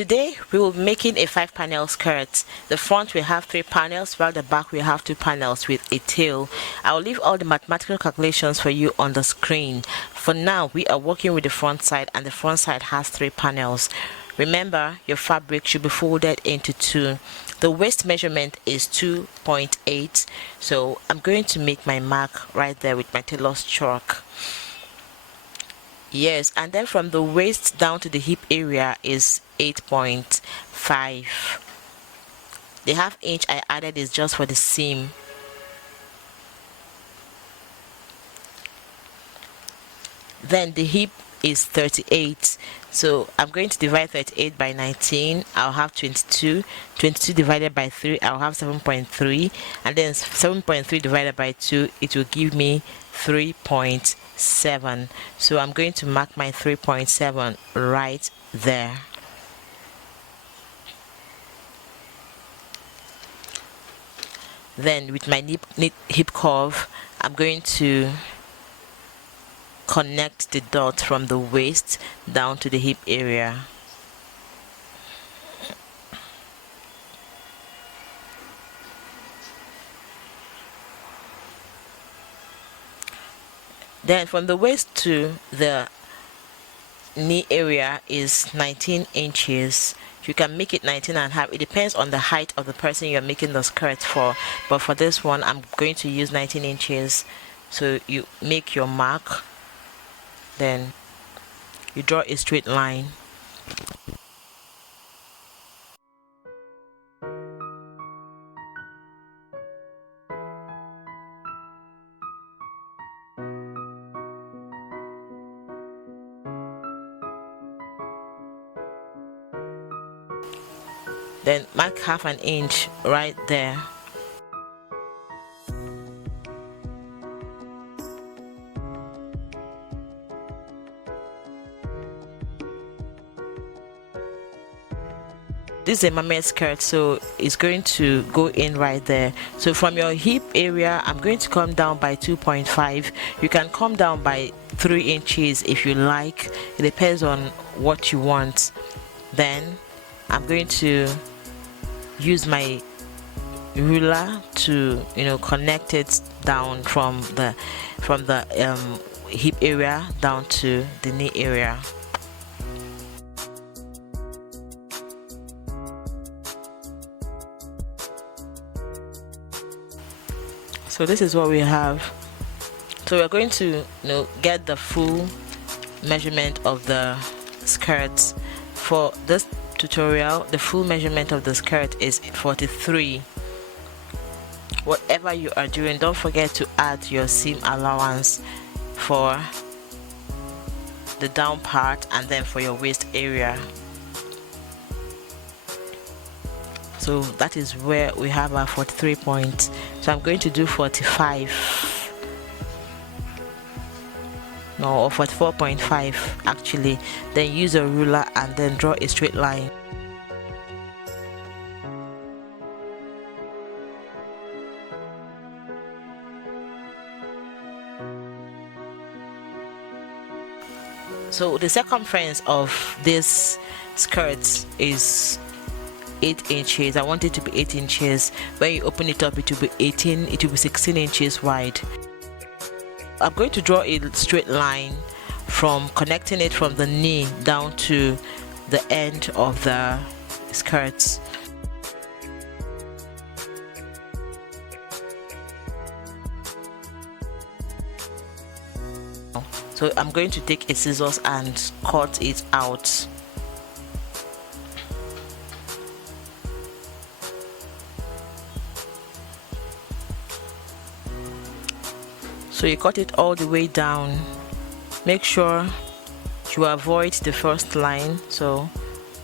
today we will be making a 5-panel skirt. The front will have 3 panels, while the back will have 2 panels with a tail. I will leave all the mathematical calculations for you on the screen. For now, we are working with the front side, and the front side has 3 panels. Remember, your fabric should be folded into 2. The waist measurement is 2.8, so I'm going to make my mark right there with my tailor's chalk. Yes, and then from the waist down to the hip area is 8.5. The ½ inch I added is just for the seam. Then the hip is 38, so I'm going to divide 38 by 19. I'll have 22 divided by 3, I'll have 7.3, and then 7.3 divided by 2, it will give me 3.7. so I'm going to mark my 3.7 right there. Then with my hip curve, I'm going to connect the dot from the waist down to the hip area. Then from the waist to the knee area is 19 inches. You can make it 19.5. It depends on the height of the person you're making the skirt for, but for this one I'm going to use 19 inches. So you make your mark, then you draw a straight line. Then mark ½ inch right there. This is a mermaid skirt, so it's going to go in right there. So from your hip area, I'm going to come down by 2.5. You can come down by 3 inches if you like. It depends on what you want. Then I'm going to use my ruler to connect it down from the hip area down to the knee area. So this is what we have. So we're going to get the full measurement of the skirt. For this tutorial, the full measurement of the skirt is 43. Whatever you are doing, don't forget to add your seam allowance for the down part and then for your waist area. So that is where we have our 43 points. So I'm going to do 45, no, or 44.5 actually. Then use a ruler and then draw a straight line. So the circumference of this skirt is 8 inches. I want it to be 8 inches. When you open it up, it will be 18, it will be 16 inches wide. I'm going to draw a straight line from connecting it from the knee down to the end of the skirt. So I'm going to take a scissors and cut it out. So you cut it all the way down. Make sure you avoid the first line. So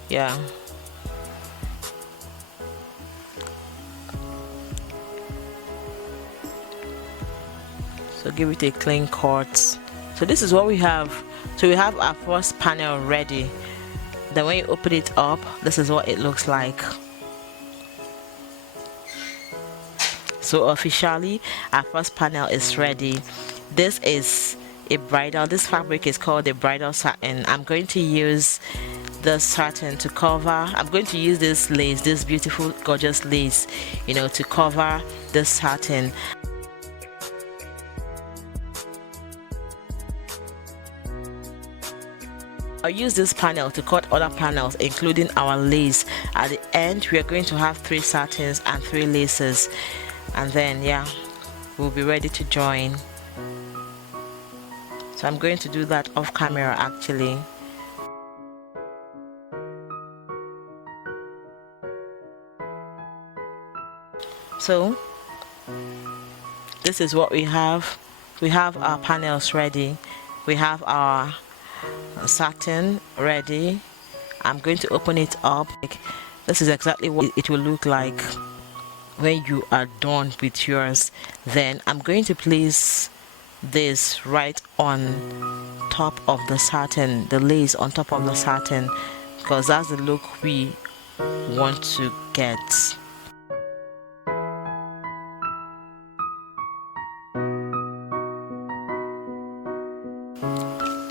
yeah, so give it a clean cut. So this is what we have. So we have our first panel ready. Then when you open it up, this is what it looks like. So officially our first panel is ready. This is a bridal, this fabric is called a bridal satin. I'm going to use the satin to cover. I'm going to use this lace, this beautiful gorgeous lace, to cover the satin. I'll use this panel to cut other panels, including our lace. At the end, we are going to have 3 satins and 3 laces, and then we'll be ready to join. So I'm going to do that off camera actually. So this is what we have. We have our panels ready. We have our satin ready. I'm going to open it up. This is exactly what it will look like when you are done with yours. Then I'm going to place this right on top of the satin, the lace on top of the satin, because that's the look we want to get.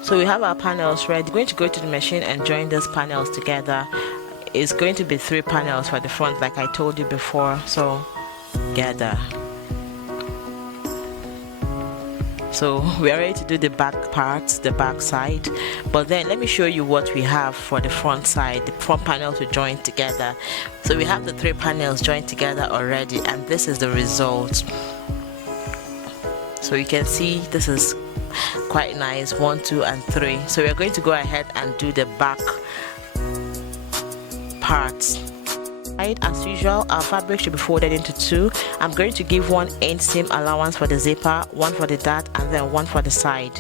So we have our panels ready. We're going to go to the machine and join these panels together. It's going to be 3 panels for the front, like I told you before. So together. So we are ready to do the back parts, the back side. But then let me show you what we have for the front side, the front panel to join together. So we have the 3 panels joined together already, and this is the result. So you can see this is quite nice, 1, 2 and 3. So we are going to go ahead and do the back parts. As usual, our fabric should be folded into 2. I'm going to give 1 inseam allowance for the zipper, 1 for the dart, and then 1 for the side.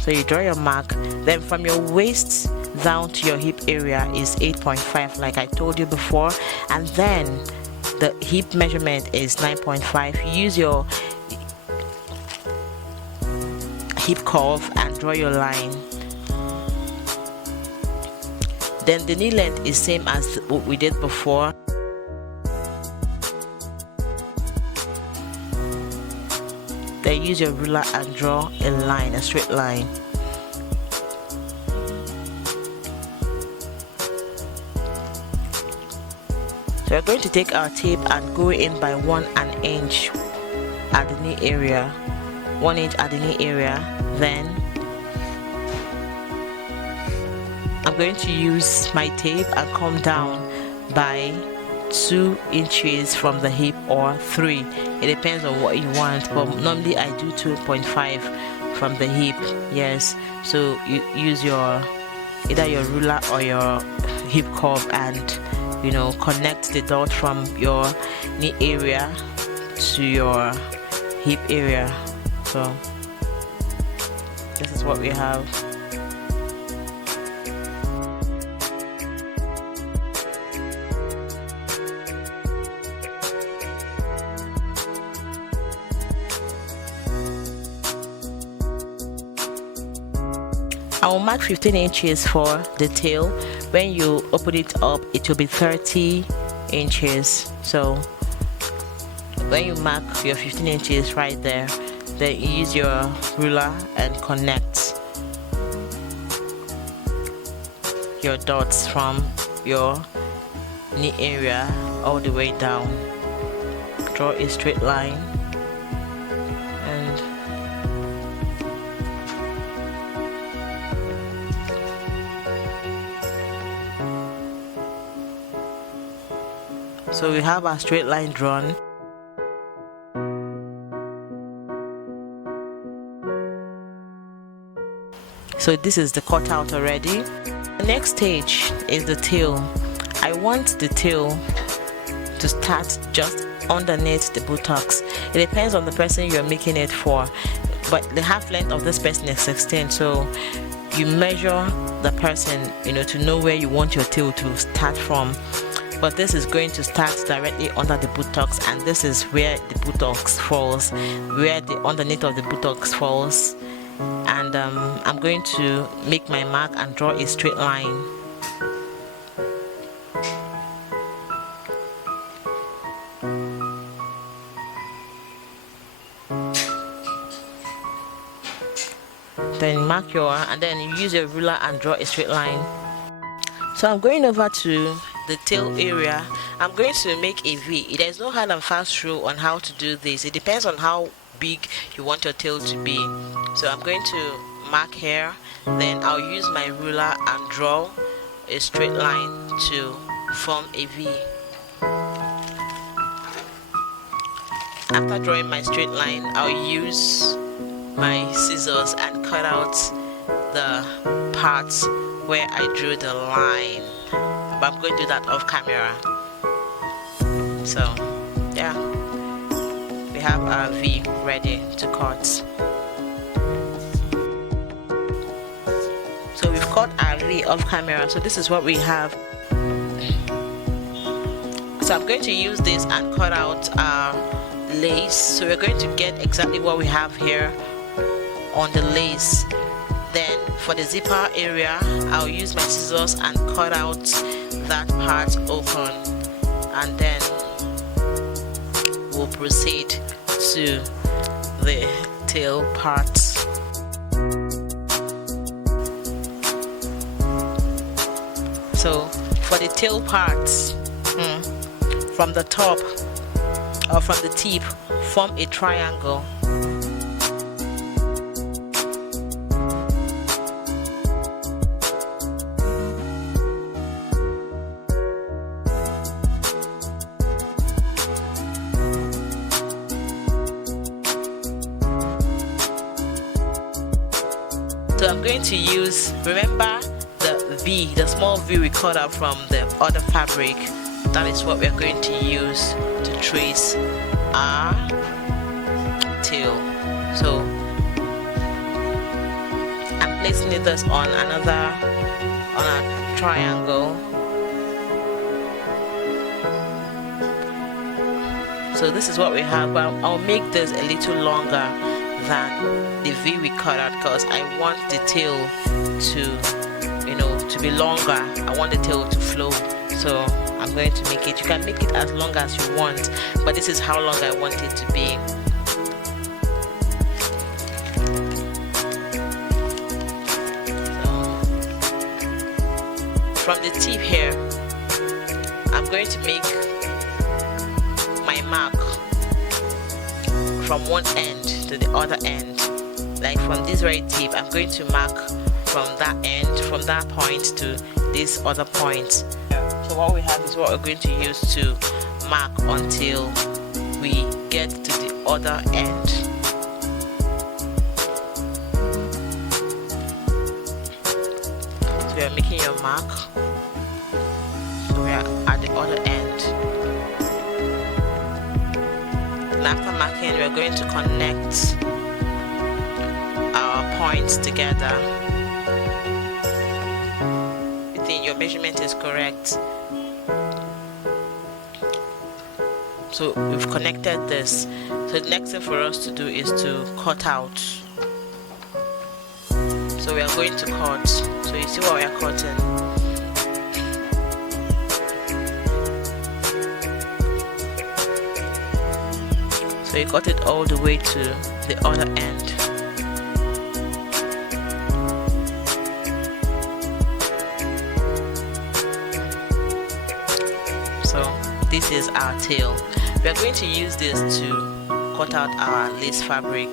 So you draw your mark. Then from your waist down to your hip area is 8.5, like I told you before, and then the hip measurement is 9.5. Use your hip curve and draw your line. Then the knee length is same as what we did before. Then use your ruler and draw a line, a straight line. So we're going to take our tape and go in by 1 inch at the knee area. 1 inch at the knee area. Then I'm going to use my tape and come down by 2 inches from the hip, or 3. It depends on what you want, but normally I do 2.5 from the hip. Yes, so you use either your ruler or your hip curve and connect the dot from your knee area to your hip area. So this is what we have. I will mark 15 inches for the tail. When you open it up, it will be 30 inches. So when you mark your 15 inches right there, then you use your ruler and connect your dots from your knee area all the way down. Draw a straight line and so we have our straight line drawn. So this is the cutout already. The next stage is the tail. I want the tail to start just underneath the buttocks. It depends on the person you're making it for, but the half length of this person is 16, so you measure the person to know where you want your tail to start from. But this is going to start directly under the buttocks, and this is where the buttocks falls, where the underneath of the buttocks falls. And I'm going to make my mark and draw a straight line. Then mark and then you use your ruler and draw a straight line. So I'm going over to the tail area. I'm going to make a V. There's no hard and fast rule on how to do this. It depends on how big you want your tail to be. So I'm going to mark here, then I'll use my ruler and draw a straight line to form a V. After drawing my straight line, I'll use my scissors and cut out the parts where I drew the line, but I'm going to do that off camera. So yeah, we have our V ready to cut. So we've cut our V off camera, so this is what we have. So I'm going to use this and cut out our lace, so we're going to get exactly what we have here on the lace. Then for the zipper area, I'll use my scissors and cut out that part open, and then we'll proceed to the tail part. So for the tail parts, from the top or from the tip, form a triangle. So I'm going to use, remember the V, the small V we cut out from the other fabric. That is what we're going to use to trace our tail. So I'm placing this on a triangle. So this is what we have, but I'll make this a little longer than the V we cut out because I want the tail to be longer. I want the tail to flow. So I'm going to make it. You can make it as long as you want, but this is how long I want it to be. So, from the tip here, I'm going to make my mark from one end to the other end. Like from this very tip, I'm going to mark from that end, from that point to this other point. So what we have is what we're going to use to mark until we get to the other end. So you're making your mark. So we are at the other end. And after marking, we're going to connect our points together. You think your measurement is correct? So we've connected this. So the next thing for us to do is to cut out. So we are going to cut. So you see what we are cutting. So you cut it all the way to the other end. So this is our tail. We are going to use this to cut out our lace fabric.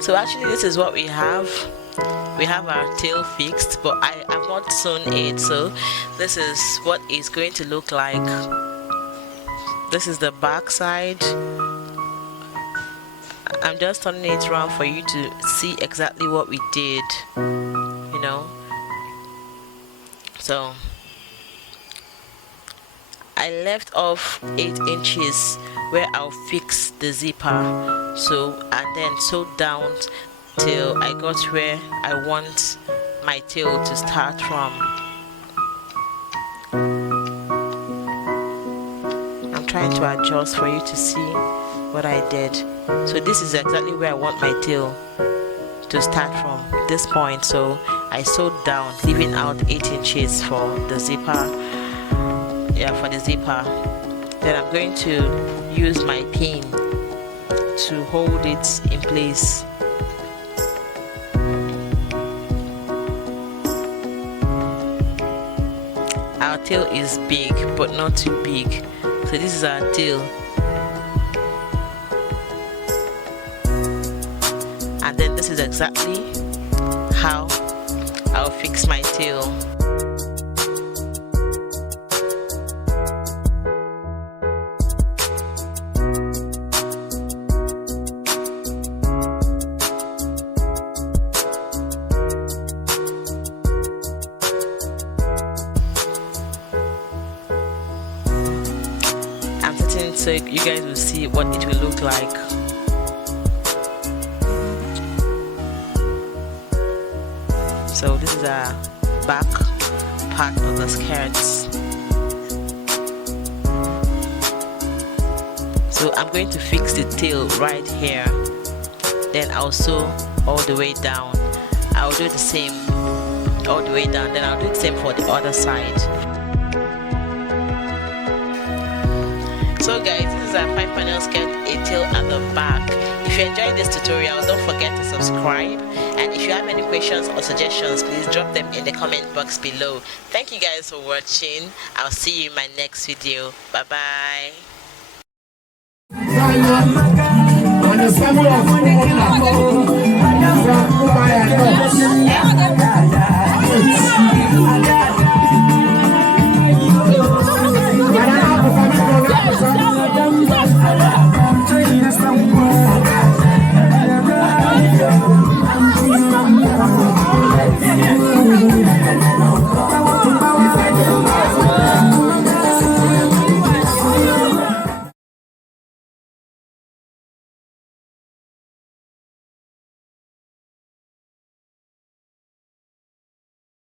So actually this is what we have. We have our tail fixed, but I have not sewn it, so this is what it's going to look like. This is the back side. I'm just turning it around for you to see exactly what we did, so I left off 8 inches where I'll fix the zipper, so and then sew down till I got where I want my tail to start from. I'm trying to adjust for you to see what I did. So this is exactly where I want my tail to start from, this point. So I sewed down, leaving out 8 inches for the zipper. For the zipper. Then I'm going to use my pin to hold it in place. tail is big but not too big. So this is our tail, and then this is exactly how I'll fix my tail. So you guys will see what it will look like. So this is a back part of the skirts. So I'm going to fix the tail right here, then I'll sew all the way down. I'll do the same all the way down, then I'll do the same for the other side. So guys, this is a 5-panel skirt, a tail at the back. If you enjoyed this tutorial, don't forget to subscribe, and if you have any questions or suggestions, please drop them in the comment box below. Thank you guys for watching. I'll see you in my next video. Bye bye.